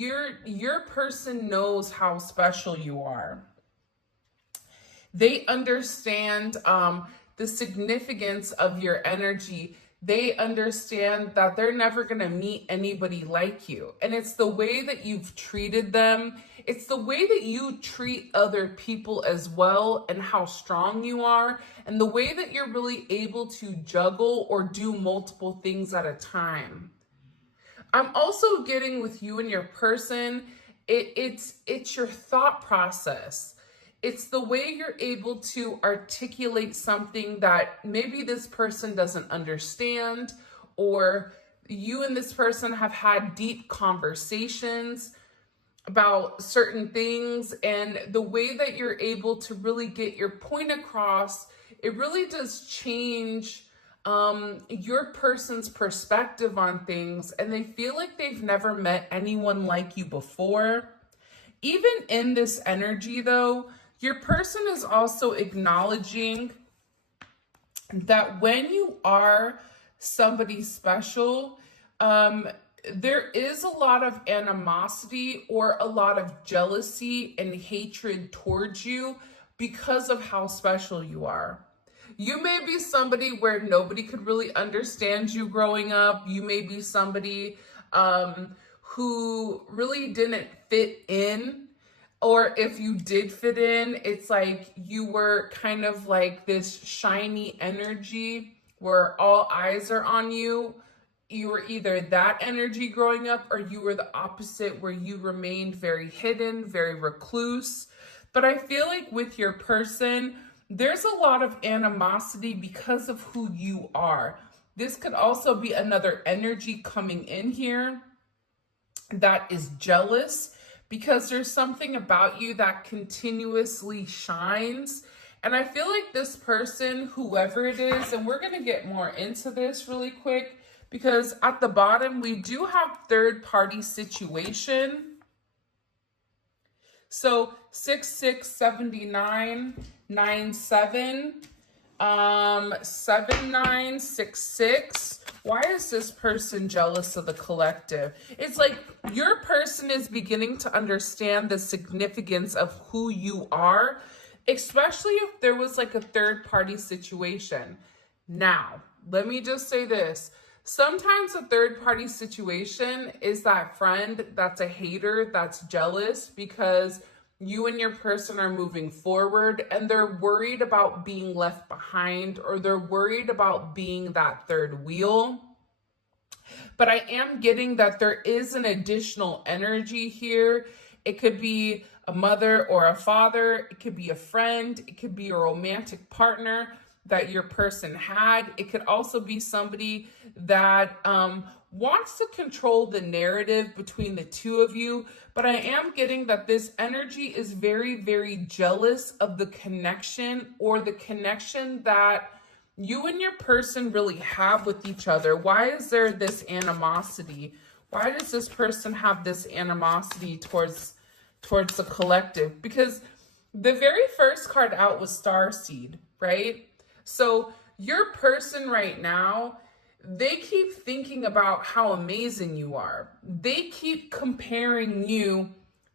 your person knows how special you are. They understand the significance of your energy. They understand that they're never going to meet anybody like you. And it's the way that you've treated them. It's the way that you treat other people as well, and how strong you are, and the way that you're really able to juggle or do multiple things at a time. I'm also getting with you and your person, it's your thought process. It's the way you're able to articulate something that maybe this person doesn't understand, or you and this person have had deep conversations about certain things, and the way that you're able to really get your point across, it really does change your person's perspective on things, and they feel like they've never met anyone like you before. Even in this energy though, your person is also acknowledging that when you are somebody special, there is a lot of animosity or a lot of jealousy and hatred towards you because of how special you are. You may be somebody where nobody could really understand you growing up. You may be somebody who really didn't fit in. Or if you did fit in, it's like you were kind of like this shiny energy where all eyes are on you. You were either that energy growing up, or you were the opposite, where you remained very hidden, very recluse. But I feel like with your person, there's a lot of animosity because of who you are. This could also be another energy coming in here that is jealous, because there's something about you that continuously shines. And I feel like this person, whoever it is, and we're going to get more into this really quick, because at the bottom, we do have third party situation. So 667997, 7966. Why is this person jealous of the collective? It's like your person is beginning to understand the significance of who you are, especially if there was like a third party situation. Now, let me just say this. Sometimes a third party situation is that friend that's a hater, that's jealous because you and your person are moving forward and they're worried about being left behind, or they're worried about being that third wheel. But I am getting that there is an additional energy here. It could be a mother or a father. It could be a friend. It could be a romantic partner that your person had. It could also be somebody that wants to control the narrative between the two of you. But I am getting that this energy is very, very jealous of the connection, or the connection that you and your person really have with each other. Why is there this animosity? Why does this person have this animosity towards the collective? Because the very first card out was Starseed, right? So your person right now, they keep thinking about how amazing you are. They keep comparing you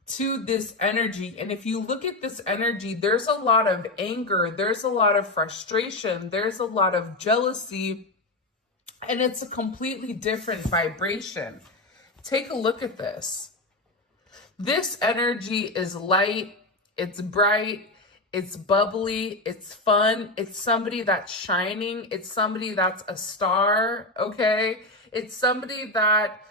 to this energy. And if you look at this energy, there's a lot of anger, there's a lot of frustration, there's a lot of jealousy, and it's a completely different vibration. Take a look at this. This energy is light, it's bright, it's bubbly, it's fun, it's somebody that's shining, it's somebody that's a star, okay? It's somebody that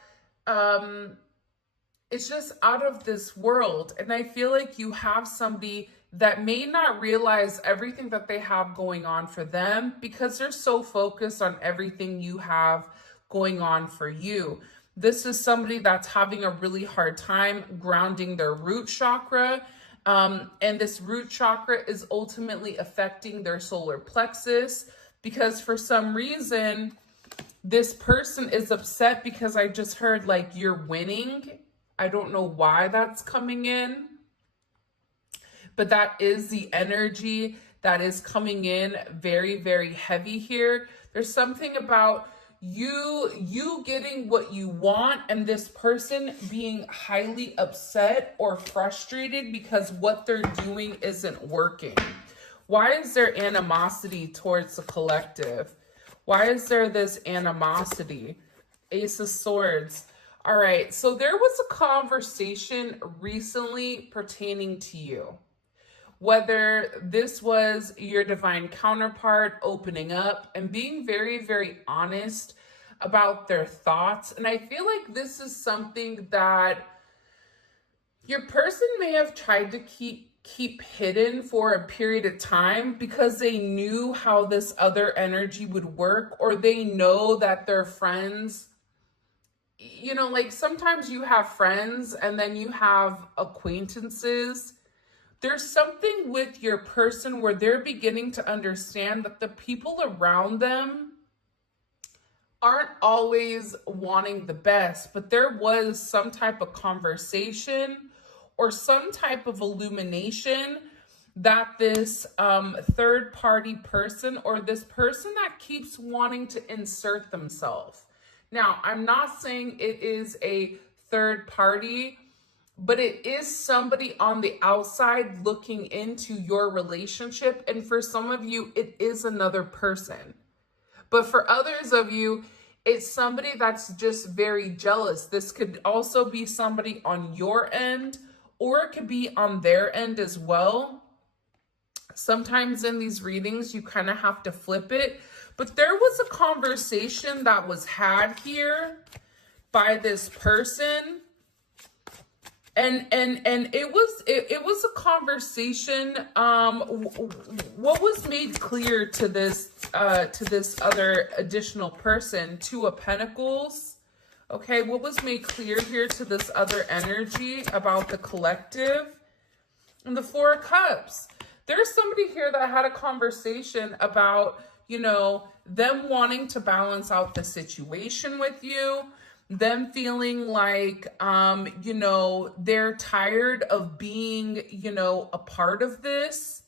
it's just out of this world. And I feel like you have somebody that may not realize everything that they have going on for them, because they're so focused on everything you have going on for you. This is somebody that's having a really hard time grounding their root chakra. And this root chakra is ultimately affecting their solar plexus, because for some reason, this person is upset because I just heard like you're winning. I don't know why that's coming in, but that is the energy that is coming in very, very heavy here. There's something about you getting what you want and this person being highly upset or frustrated because what they're doing isn't working. Why is there animosity towards the collective? Why is there this animosity? Ace of Swords. All right, so there was a conversation recently pertaining to you. Whether this was your divine counterpart opening up and being very, very honest about their thoughts. And I feel like this is something that your person may have tried to keep hidden for a period of time because they knew how this other energy would work, or they know that their friends, you know, like sometimes you have friends and then you have acquaintances. There's something with your person where they're beginning to understand that the people around them aren't always wanting the best, but there was some type of conversation or some type of illumination that this third party person, or this person that keeps wanting to insert themselves. Now, I'm not saying it is a third party, but it is somebody on the outside looking into your relationship. And for some of you, it is another person. But for others of you, it's somebody that's just very jealous. This could also be somebody on your end, or it could be on their end as well. Sometimes in these readings, you kind of have to flip it. But there was a conversation that was had here by this person. And it was a conversation. What was made clear to this other additional person? Two of Pentacles. Okay, what was made clear here to this other energy about the collective? And the Four of Cups. There's somebody here that had a conversation about, you know, them wanting to balance out the situation with you, them feeling like, you know, they're tired of being, you know, a part of this.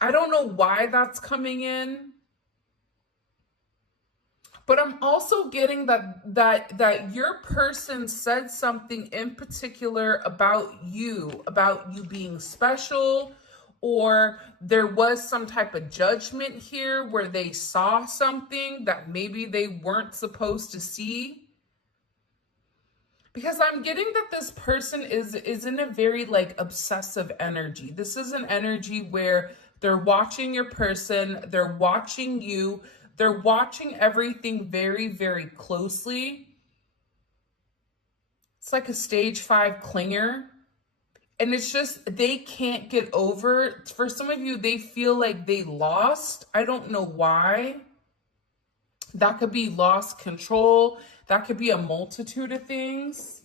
I don't know why that's coming in. But I'm also getting that your person said something in particular about you being special, or there was some type of judgment here where they saw something that maybe they weren't supposed to see. Because I'm getting that this person is in a very like obsessive energy. This is an energy where they're watching your person, they're watching you, they're watching everything very, very closely. It's like a stage 5 clinger. And it's just, they can't get over. For some of you, they feel like they lost. I don't know why. That could be lost control. That could be a multitude of things.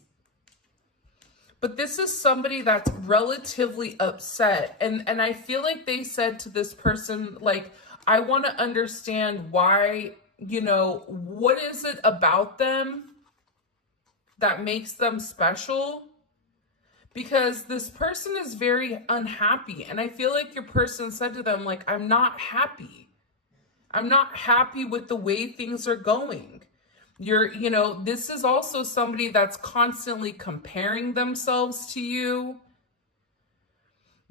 But this is somebody that's relatively upset. And I feel like they said to this person, like, I want to understand why, you know, what is it about them that makes them special? Because this person is very unhappy. And I feel like your person said to them, like, I'm not happy. I'm not happy with the way things are going. You know, this is also somebody that's constantly comparing themselves to you.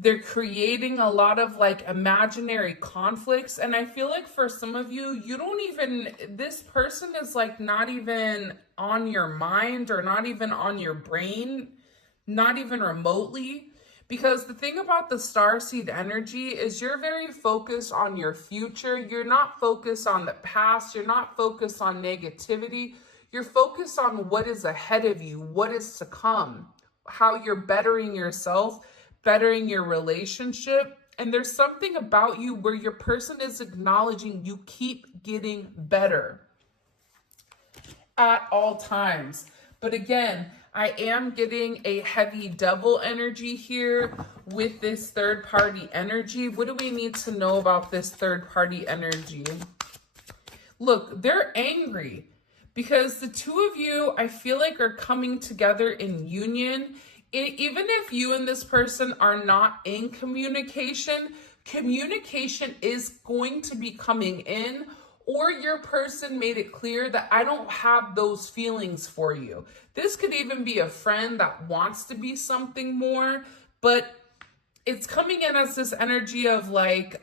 They're creating a lot of like imaginary conflicts. And I feel like for some of you, you don't even, this person is like not even on your mind or not even on your brain. Not even remotely, because the thing about the starseed energy is you're very focused on your future. You're not focused on the past. You're not focused on negativity. You're focused on what is ahead of you, what is to come, how you're bettering yourself, bettering your relationship. And there's something about you where your person is acknowledging you keep getting better at all times. But again, I am getting a heavy devil energy here with this third party energy. What do we need to know about this third party energy? Look, they're angry because the two of you, I feel like, are coming together in union. Even if you and this person are not in communication, communication is going to be coming in, or your person made it clear that I don't have those feelings for you. This could even be a friend that wants to be something more, but it's coming in as this energy of like,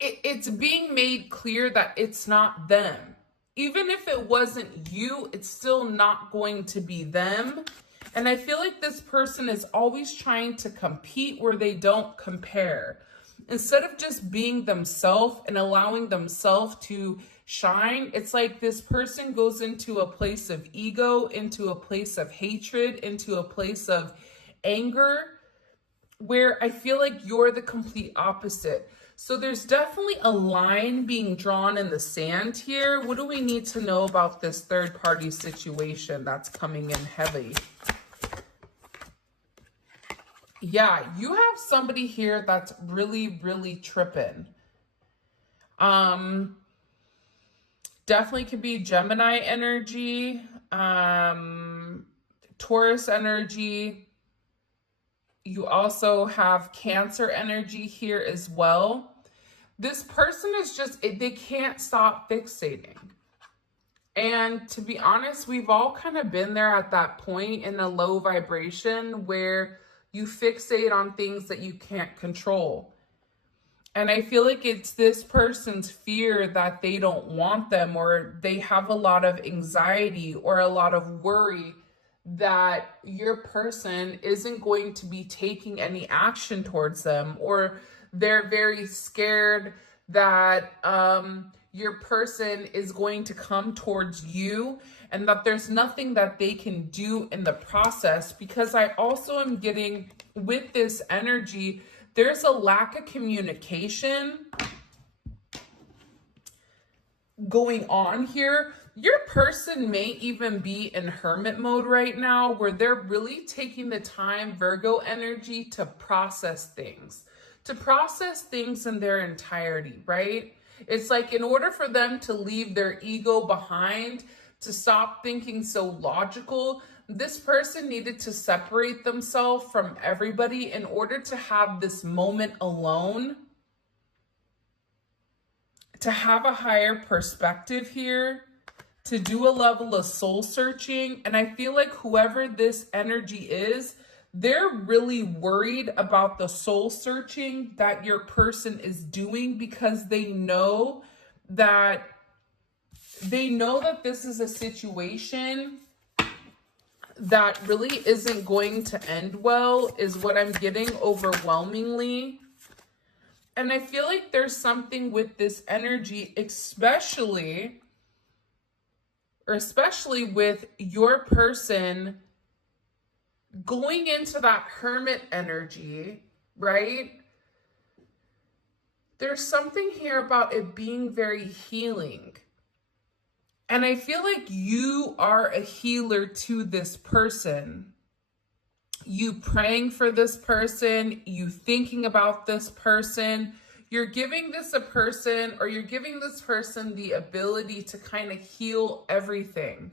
it's being made clear that it's not them. Even if it wasn't you, it's still not going to be them. And I feel like this person is always trying to compete where they don't compare. Instead of just being themselves and allowing themselves to shine, it's like this person goes into a place of ego, into a place of hatred, into a place of anger, where I feel like you're the complete opposite. So there's definitely a line being drawn in the sand here. What do we need to know about this third party situation that's coming in heavy? Yeah, you have somebody here that's really, really tripping. Definitely could be Gemini energy, Taurus energy. You also have Cancer energy here as well. This person is just, they can't stop fixating. And to be honest, we've all kind of been there at that point in a low vibration where you fixate on things that you can't control. And I feel like it's this person's fear that they don't want them, or they have a lot of anxiety or a lot of worry that your person isn't going to be taking any action towards them, or they're very scared that your person is going to come towards you and that there's nothing that they can do in the process. Because I also am getting with this energy, there's a lack of communication going on here. Your person may even be in hermit mode right now, where they're really taking the time, Virgo energy, to process things in their entirety, right? It's like in order for them to leave their ego behind, to stop thinking so logical, this person needed to separate themselves from everybody in order to have this moment alone, to have a higher perspective here, to do a level of soul searching. And I feel like whoever this energy is, they're really worried about the soul searching that your person is doing, because they know that this is a situation that really isn't going to end well, is what I'm getting overwhelmingly. And I feel like there's something with this energy, especially with your person going into that hermit energy, right? There's something here about it being very healing. And I feel like you are a healer to this person. You praying for this person, you thinking about this person, you're giving this person the ability to kind of heal everything.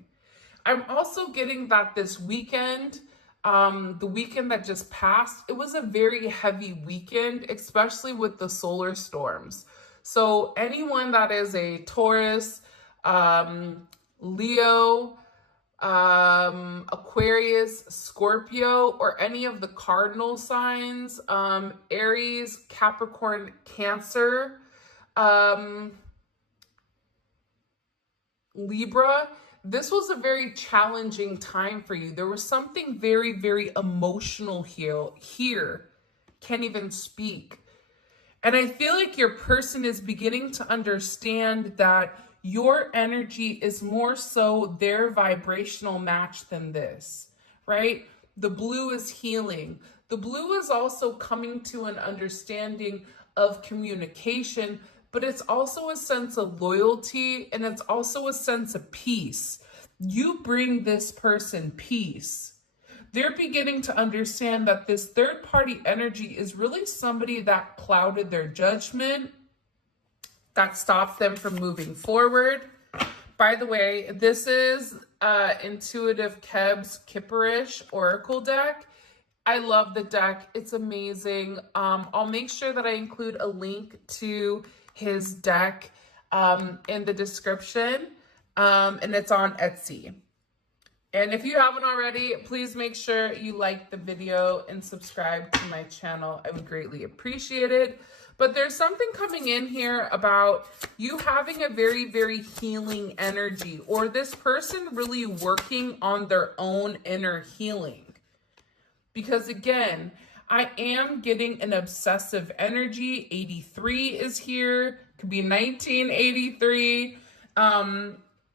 I'm also getting that this weekend, the weekend that just passed, it was a very heavy weekend, especially with the solar storms. So anyone that is a Taurus, Leo, Aquarius, Scorpio, or any of the cardinal signs, Aries, Capricorn, Cancer, Libra, this was a very challenging time for you. There was something very, very emotional here. Can't even speak. And I feel like your person is beginning to understand that your energy is more so their vibrational match than this, right? The blue is healing. The blue is also coming to an understanding of communication, but it's also a sense of loyalty, and it's also a sense of peace. You bring this person peace. They're beginning to understand that this third party energy is really somebody that clouded their judgment, that stopped them from moving forward. By the way, this is Intuitive Keb's Kipperish Oracle deck. I love the deck. It's amazing. I'll make sure that I include a link to his deck in the description, and it's on Etsy. And if you haven't already, please make sure you like the video and subscribe to my channel. I would greatly appreciate it. But there's something coming in here about you having a very, very healing energy, or this person really working on their own inner healing. Because again, I am getting an obsessive energy. 83 is here. Could be 1983.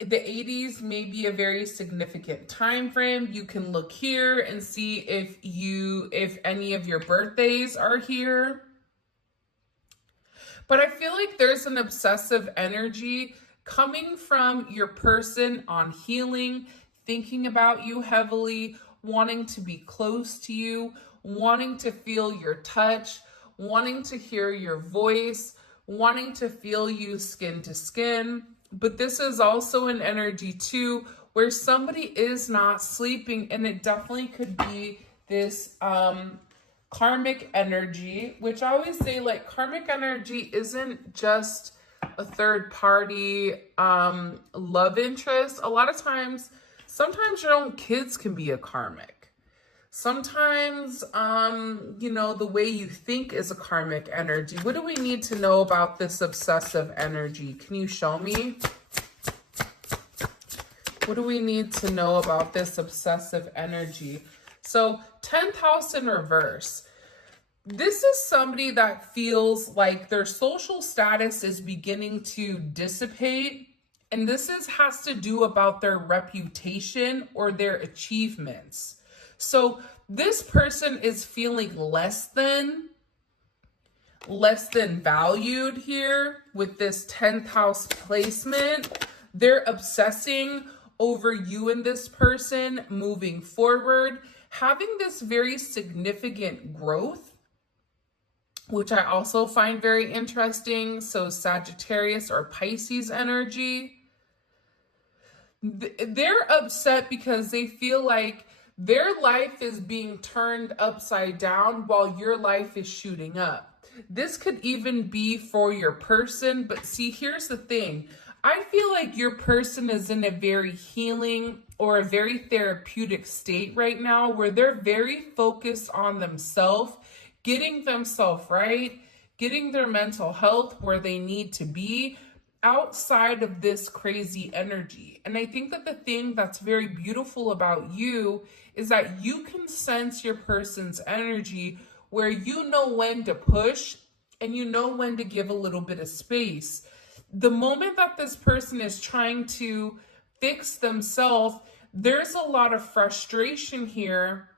The 80s may be a very significant time frame. You can look here and see if any of your birthdays are here. But I feel like there's an obsessive energy coming from your person on healing, thinking about you heavily, wanting to be close to you, wanting to feel your touch, wanting to hear your voice, wanting to feel you skin to skin. But this is also an energy too, where somebody is not sleeping, and it definitely could be this karmic energy, which I always say, like, karmic energy isn't just a third party love interest. A lot of times, sometimes your own kids can be a karmic. Sometimes, you know, the way you think is a karmic energy. What do we need to know about this obsessive energy? Can you show me? What do we need to know about this obsessive energy? So 10th house in reverse. This is somebody that feels like their social status is beginning to dissipate. And this has to do about their reputation or their achievements. So this person is feeling less than valued here with this 10th house placement. They're obsessing over you and this person moving forward, having this very significant growth, which I also find very interesting. So Sagittarius or Pisces energy. They're upset because they feel like their life is being turned upside down while your life is shooting up. This could even be for your person, but see, here's the thing. I feel like your person is in a very healing or a very therapeutic state right now, where they're very focused on themselves, getting themselves right, getting their mental health where they need to be outside of this crazy energy. And I think that the thing that's very beautiful about you is that you can sense your person's energy, where you know when to push and you know when to give a little bit of space. The moment that this person is trying to fix themselves, there's a lot of frustration here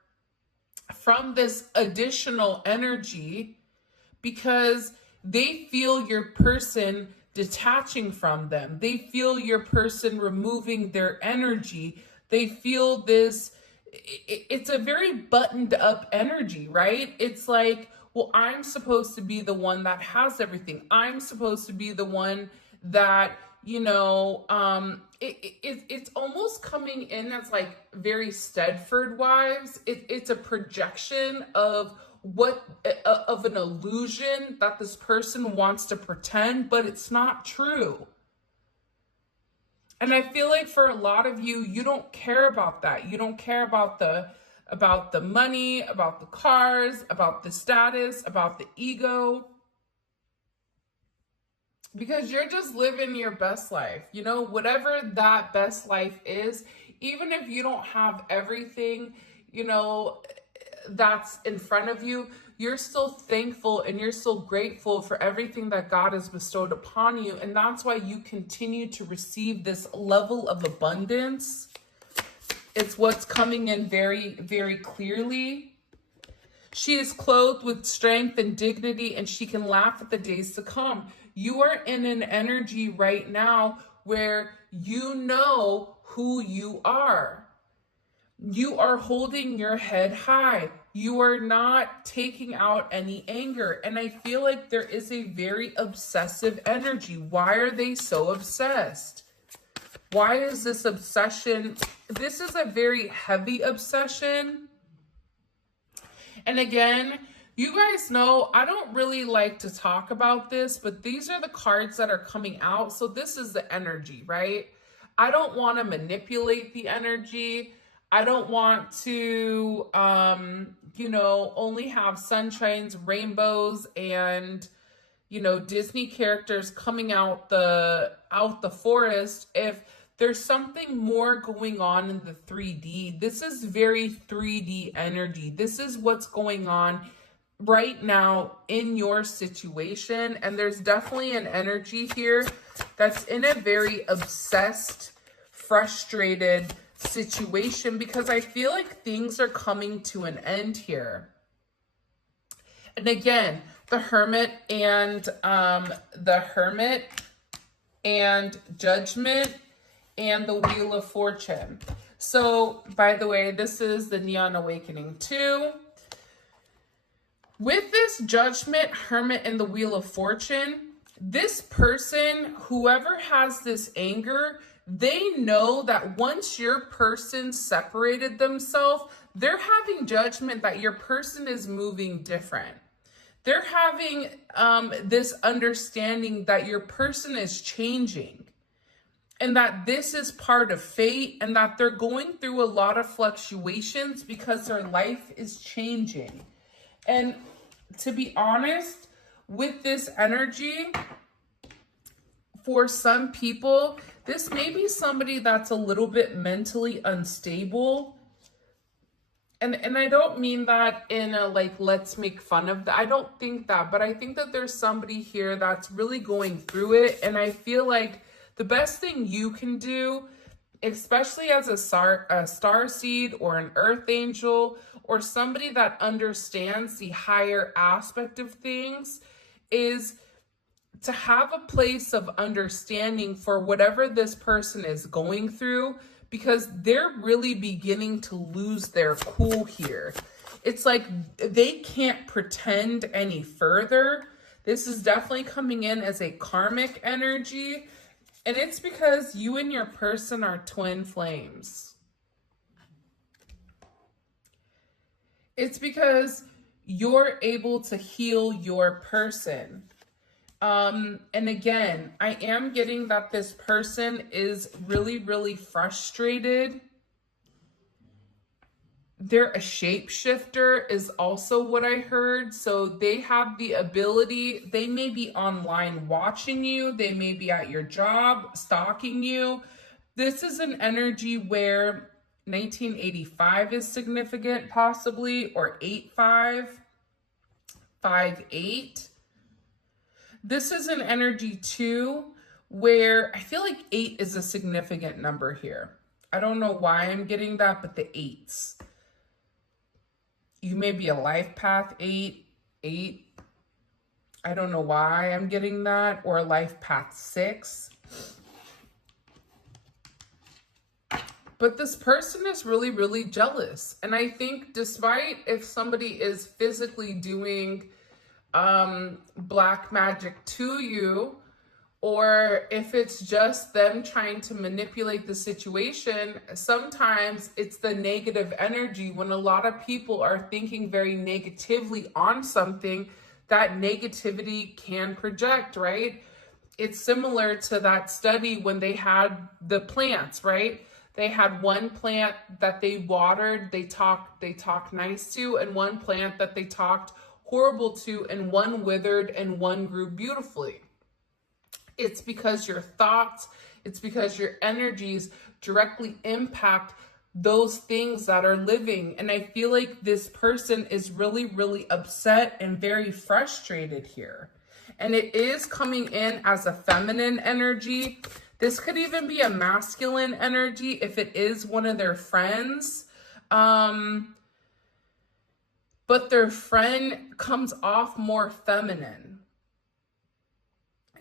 from this additional energy, because they feel your person detaching from them. They feel your person removing their energy. They feel this, it's a very buttoned up energy, right? It's like, well, I'm supposed to be the one that has everything. I'm supposed to be the one that, you know, it's almost coming in as like very Stedford wives. It's a projection of an illusion that this person wants to pretend, but it's not true. And I feel like for a lot of you, you don't care about that. You don't care about the money, about the cars, about the status, about the ego, because you're just living your best life. You know, whatever that best life is, even if you don't have everything, you know, that's in front of you, you're still thankful and you're still grateful for everything that God has bestowed upon you. And that's why you continue to receive this level of abundance. It's what's coming in very, very clearly. She is clothed with strength and dignity, and she can laugh at the days to come. You are in an energy right now where you know who you are. You are holding your head high. You are not taking out any anger. And I feel like there is a very obsessive energy. Why are they so obsessed? Why is this obsession? This is a very heavy obsession. And again, You guys know I don't really like to talk about this, but these are the cards that are coming out. So this is the energy, right? I don't want to manipulate the energy. I don't want to, only have sunshines, rainbows, and, Disney characters coming out the forest. If there's something more going on in the 3D, this is very 3D energy. This is what's going on right now in your situation. And there's definitely an energy here that's in a very obsessed, frustrated situation, because I feel like things are coming to an end here. And again, the Hermit and Judgment and the Wheel of Fortune. So, by the way, this is the Neon Awakening 2. With this Judgment, Hermit, and the Wheel of Fortune, this person, whoever has this anger, they know that once your person separated themselves, they're having judgment that your person is moving different. They're having this understanding that your person is changing, and that this is part of fate, and that they're going through a lot of fluctuations because their life is changing. And to be honest, with this energy, for some people, this may be somebody that's a little bit mentally unstable. And I don't mean that in a like, let's make fun of that. I don't think that, but I think that there's somebody here that's really going through it. And I feel like the best thing you can do, especially as a star seed or an earth angel or somebody that understands the higher aspect of things, is to have a place of understanding for whatever this person is going through, because they're really beginning to lose their cool here. It's like they can't pretend any further. This is definitely coming in as a karmic energy, and it's because you and your person are twin flames. It's because you're able to heal your person. And again, I am getting that this person is really, really frustrated. They're a shapeshifter is also what I heard. So they have the ability, they may be online watching you. They may be at your job, stalking you. This is an energy where 1985 is significant, possibly, or 85, 58. This is an energy too, where I feel like 8 is a significant number here. I don't know why I'm getting that, but the 8s. You may be a life path 8. I don't know why I'm getting that, or a life path 6. But this person is really, really jealous. And I think despite if somebody is physically doing black magic to you, or if it's just them trying to manipulate the situation, sometimes it's the negative energy. When a lot of people are thinking very negatively on something, that negativity can project, right? It's similar to that study when they had the plants, right? They had one plant that they watered, they talked nice to, and one plant that they talked horrible to, and one withered and one grew beautifully. It's because your thoughts, it's because your energies directly impact those things that are living. And I feel like this person is really, really upset and very frustrated here. And it is coming in as a feminine energy. This could even be a masculine energy if it is one of their friends. But their friend comes off more feminine.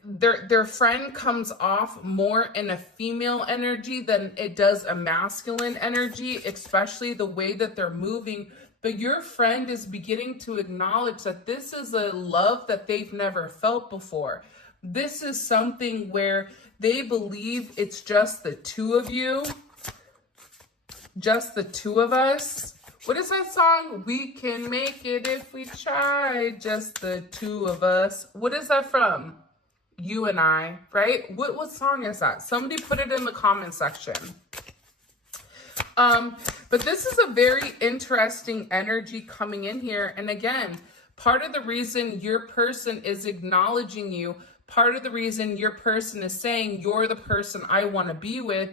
Their friend comes off more in a female energy than it does a masculine energy, especially the way that they're moving. But your friend is beginning to acknowledge that this is a love that they've never felt before. This is something where they believe it's just the two of you, just the two of us. What is that song? We can make it if we try, just the two of us. What is that from? You and I, right? What song is that? Somebody put it in the comment section. But this is a very interesting energy coming in here. And again, part of the reason your person is acknowledging you, part of the reason your person is saying you're the person I want to be with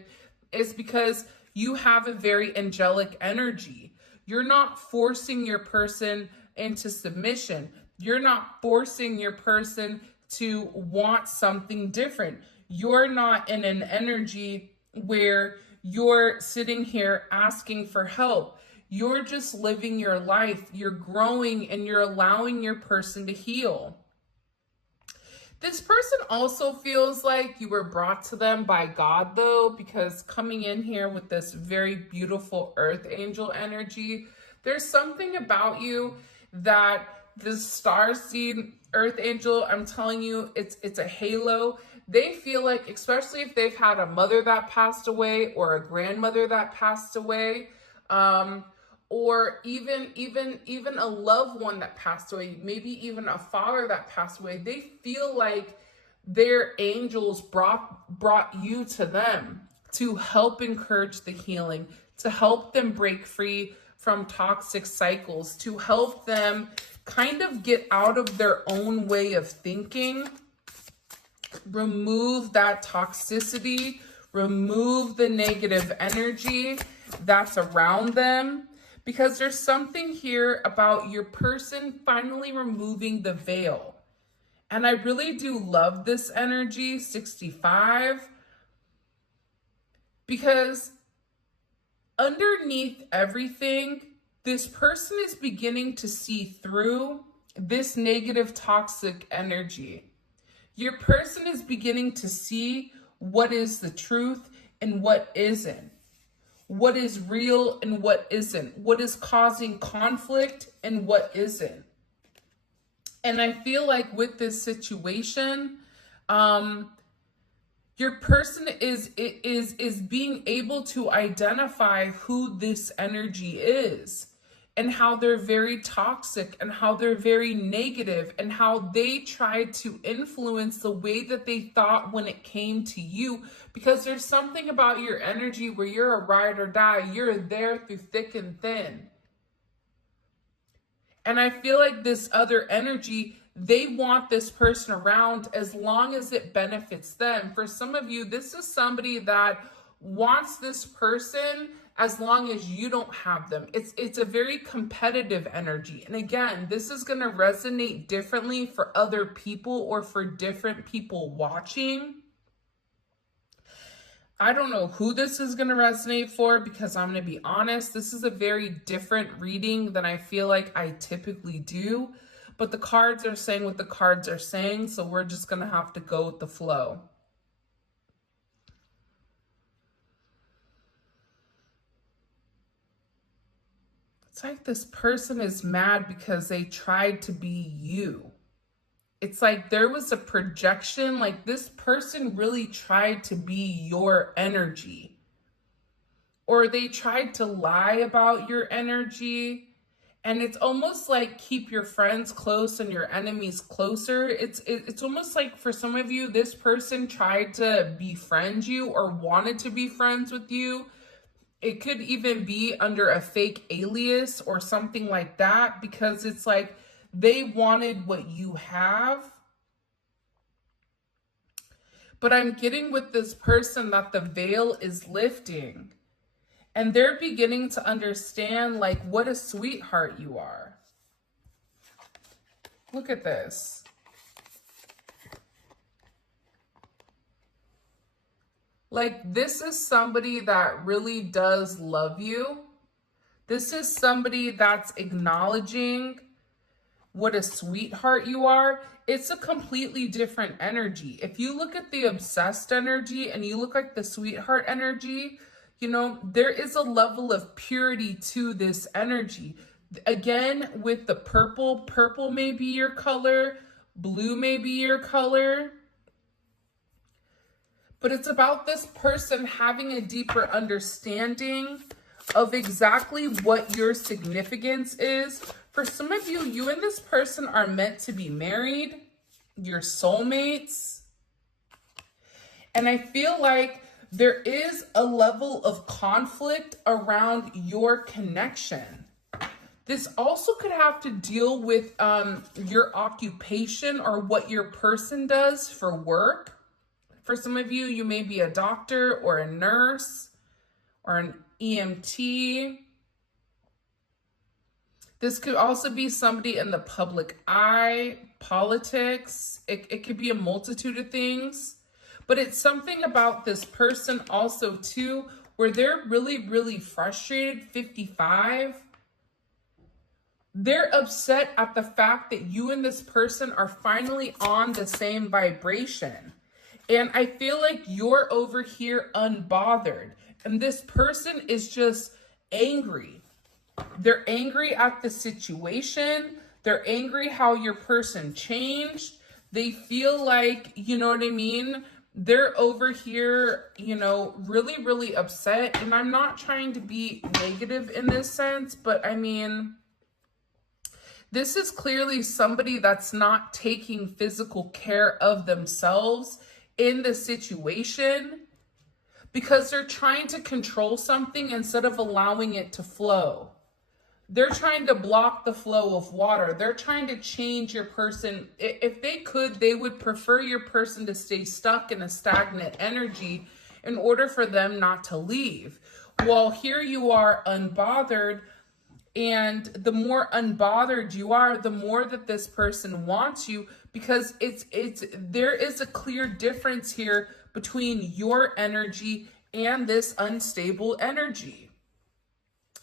is because you have a very angelic energy. You're not forcing your person into submission. You're not forcing your person to want something different. You're not in an energy where you're sitting here asking for help. You're just living your life. You're growing and you're allowing your person to heal. This person also feels like you were brought to them by God, though, because coming in here with this very beautiful earth angel energy, there's something about you that this starseed earth angel, I'm telling you, it's a halo. They feel like, especially if they've had a mother that passed away or a grandmother that passed away, or even a loved one that passed away, maybe even a father that passed away, they feel like their angels brought you to them to help encourage the healing, to help them break free from toxic cycles, to help them kind of get out of their own way of thinking, remove that toxicity, remove the negative energy that's around them. Because there's something here about your person finally removing the veil. And I really do love this energy, 65. Because underneath everything, this person is beginning to see through this negative toxic energy. Your person is beginning to see what is the truth and what isn't. What is real and what isn't, what is causing conflict and what isn't. And I feel like with this situation, your person is being able to identify who this energy is and how they're very toxic and how they're very negative and how they tried to influence the way that they thought when it came to you. Because there's something about your energy where you're a ride or die. You're there through thick and thin. And I feel like this other energy, they want this person around as long as it benefits them. For some of you, this is somebody that wants this person as long as you don't have them. It's a very competitive energy. And again, this is going to resonate differently for other people or for different people watching. I don't know who this is going to resonate for, because I'm going to be honest, this is a very different reading than I feel like I typically do. But the cards are saying what the cards are saying, so we're just going to have to go with the flow. It's like this person is mad because they tried to be you. It's like there was a projection, like this person really tried to be your energy. Or they tried to lie about your energy. And it's almost like keep your friends close and your enemies closer. It's almost like for some of you, this person tried to befriend you or wanted to be friends with you. It could even be under a fake alias or something like that, because it's like they wanted what you have. But I'm getting with this person that the veil is lifting. And they're beginning to understand, like, what a sweetheart you are. Look at this. Like, this is somebody that really does love you. This is somebody that's acknowledging what a sweetheart you are. It's a completely different energy. If you look at the obsessed energy and you look at the sweetheart energy, you know, there is a level of purity to this energy. Again, with the purple may be your color, blue may be your color. But it's about this person having a deeper understanding of exactly what your significance is. For some of you, you and this person are meant to be married, your soulmates. And I feel like there is a level of conflict around your connection. This also could have to deal with your occupation or what your person does for work. For some of you, you may be a doctor or a nurse or an EMT. This could also be somebody in the public eye, politics. It could be a multitude of things. But it's something about this person also too, where they're really, really frustrated, 55. They're upset at the fact that you and this person are finally on the same vibration. And I feel like you're over here unbothered. And this person is just angry. They're angry at the situation. They're angry how your person changed. They feel like, you know what I mean? They're over here, you know, really, really upset. And I'm not trying to be negative in this sense, but I mean, this is clearly somebody that's not taking physical care of themselves in the situation because they're trying to control something instead of allowing it to flow. They're trying to block the flow of water. They're trying to change your person. If they could, they would prefer your person to stay stuck in a stagnant energy in order for them not to leave. Well, here you are unbothered, and the more unbothered you are, the more that this person wants you, because there is a clear difference here between your energy and this unstable energy.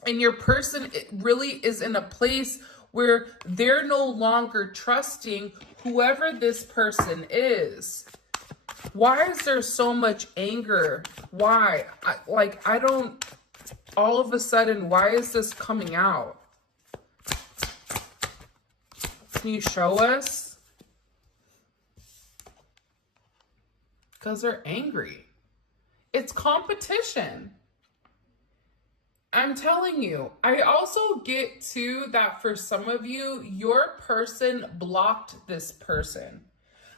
And your person really is in a place where they're no longer trusting whoever this person is. Why is there so much anger? Why? I don't, all of a sudden, why is this coming out? Can you show us? Because they're angry. It's competition. I'm telling you. I also get too that for some of you, your person blocked this person.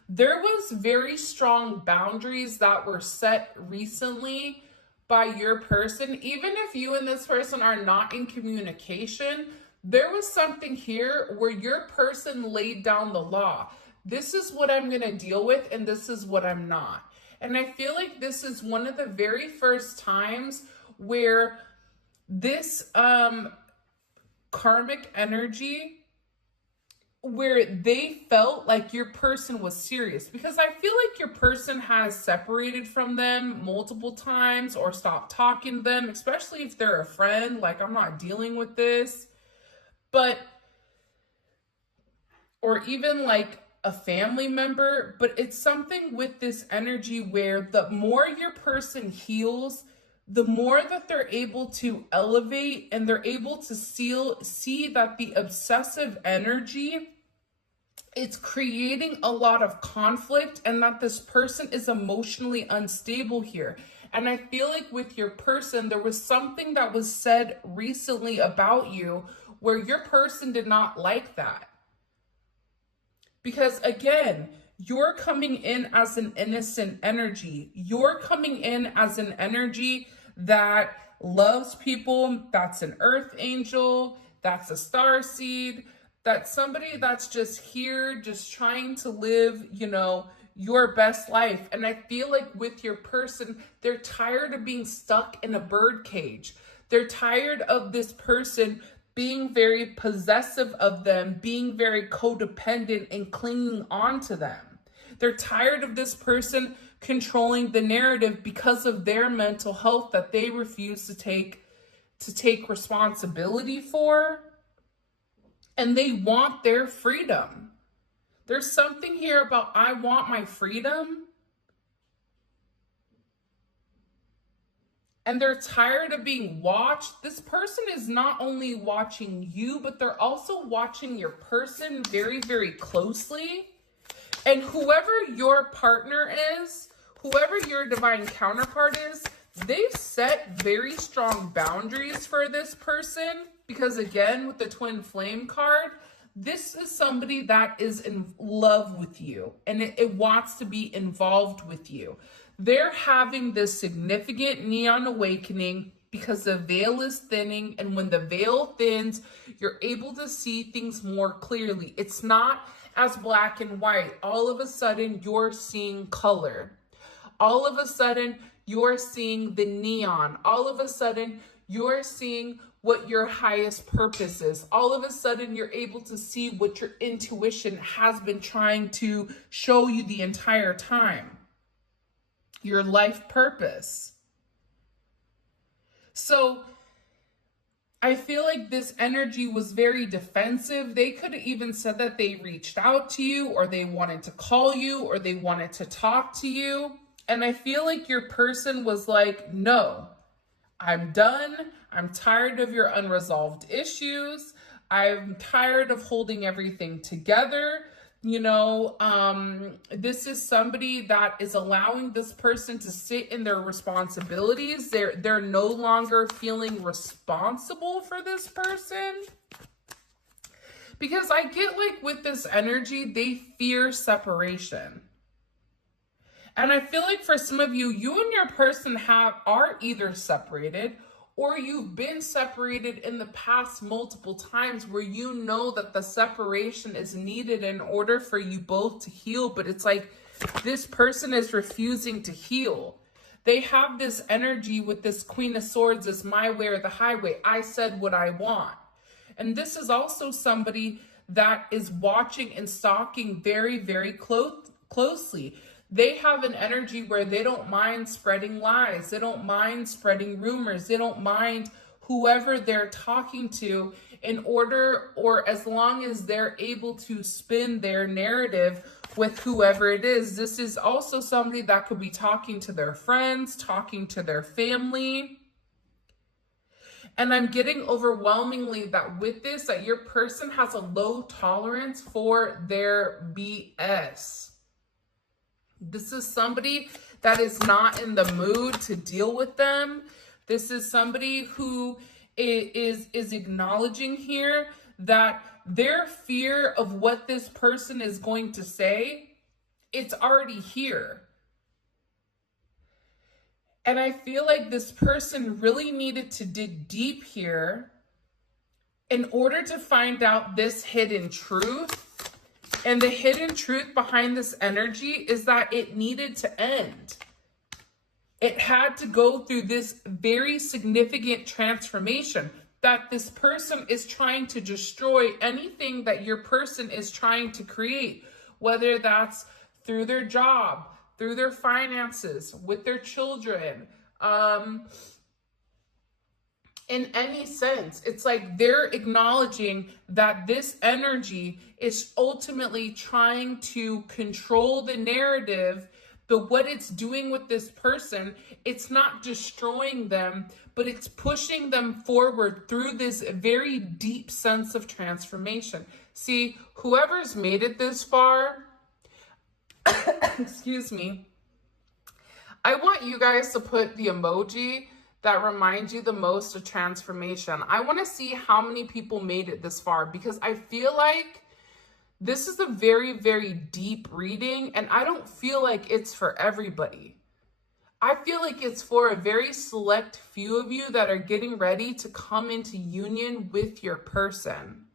There was very strong boundaries that were set recently by your person. Even if you and this person are not in communication, there was something here where your person laid down the law. This is what I'm going to deal with, and this is what I'm not. And I feel like this is one of the very first times where this karmic energy, where they felt like your person was serious, because I feel like your person has separated from them multiple times or stopped talking to them, especially if they're a friend, like I'm not dealing with this, or even like a family member, but it's something with this energy where the more your person heals, the more that they're able to elevate, and they're able to see that the obsessive energy, it's creating a lot of conflict, and that this person is emotionally unstable here. And I feel like with your person, there was something that was said recently about you where your person did not like that. Because again, you're coming in as an innocent energy. You're coming in as an energy that loves people. That's an earth angel. That's a star seed. That's somebody that's just here, just trying to live, you know, your best life. And I feel like with your person, they're tired of being stuck in a bird cage. They're tired of this person being very possessive of them, being very codependent and clinging on to them. They're tired of this person controlling the narrative because of their mental health that they refuse to take responsibility for. And they want their freedom. There's something here about, I want my freedom. And they're tired of being watched. This person is not only watching you, but they're also watching your person very, very closely. And whoever your partner is, whoever your divine counterpart is, they've set very strong boundaries for this person, because again, with the twin flame card, this is somebody that is in love with you and it wants to be involved with you. They're having this significant neon awakening because the veil is thinning, and when the veil thins, you're able to see things more clearly. It's not as black and white. All of a sudden, you're seeing color. All of a sudden, you're seeing the neon. All of a sudden, you're seeing what your highest purpose is. All of a sudden, you're able to see what your intuition has been trying to show you the entire time. Your life purpose. So I feel like this energy was very defensive. They could have even said that they reached out to you, or they wanted to call you, or they wanted to talk to you. And I feel like your person was like, no, I'm done. I'm tired of your unresolved issues. I'm tired of holding everything together. You know, this is somebody that is allowing this person to sit in their responsibilities. They're no longer feeling responsible for this person. Because I get like with this energy, they fear separation. And I feel like for some of you, you and your person are either separated, or you've been separated in the past multiple times where you know that the separation is needed in order for you both to heal. But it's like this person is refusing to heal. They have this energy with this Queen of Swords, this my way or the highway. I said what I want. And this is also somebody that is watching and stalking very, very closely. They have an energy where they don't mind spreading lies. They don't mind spreading rumors. They don't mind whoever they're talking to in order, or as long as they're able to spin their narrative with whoever it is. This is also somebody that could be talking to their friends, talking to their family. And I'm getting overwhelmingly that with this, that your person has a low tolerance for their BS. This is somebody that is not in the mood to deal with them. This is somebody who is acknowledging here that their fear of what this person is going to say, it's already here. And I feel like this person really needed to dig deep here in order to find out this hidden truth. And the hidden truth behind this energy is that it needed to end. It had to go through this very significant transformation, that this person is trying to destroy anything that your person is trying to create, whether that's through their job, through their finances, with their children, in any sense. It's like they're acknowledging that this energy is ultimately trying to control the narrative, but what it's doing with this person, it's not destroying them, but it's pushing them forward through this very deep sense of transformation. See, whoever's made it this far, excuse me, I want you guys to put the emoji that reminds you the most of transformation. I want to see how many people made it this far, because I feel like this is a very, very deep reading, and I don't feel like it's for everybody. I feel like it's for a very select few of you that are getting ready to come into union with your person.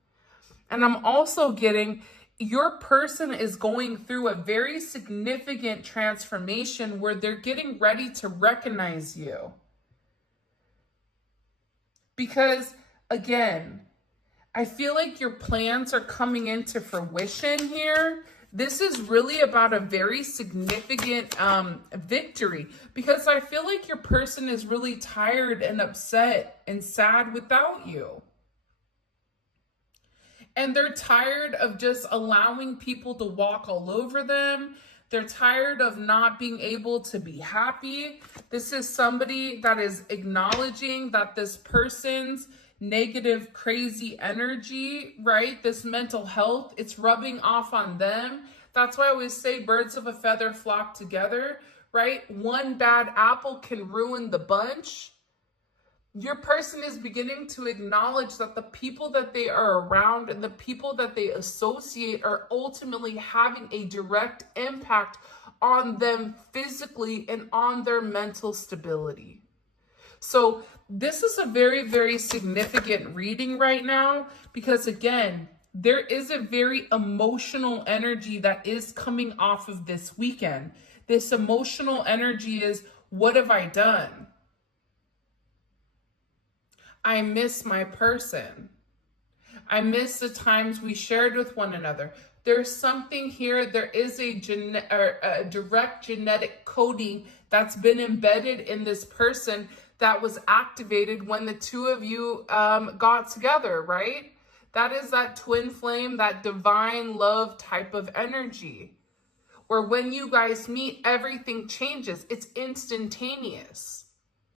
And I'm also getting your person is going through a very significant transformation where they're getting ready to recognize you. Because, again, I feel like your plans are coming into fruition here. This is really about a very significant victory, because I feel like your person is really tired and upset and sad without you. And they're tired of just allowing people to walk all over them. They're tired of not being able to be happy. This is somebody that is acknowledging that this person's negative, crazy energy, right? This mental health, it's rubbing off on them. That's why I always say birds of a feather flock together, right? One bad apple can ruin the bunch. Your person is beginning to acknowledge that the people that they are around and the people that they associate are ultimately having a direct impact on them physically and on their mental stability. So this is a very, very significant reading right now because, again, there is a very emotional energy that is coming off of this weekend. This emotional energy is, what have I done? I miss my person. I miss the times we shared with one another. There's something here. There is a direct genetic coding that's been embedded in this person that was activated when the two of you got together, right? That is that twin flame, that divine love type of energy, where when you guys meet, everything changes. It's instantaneous.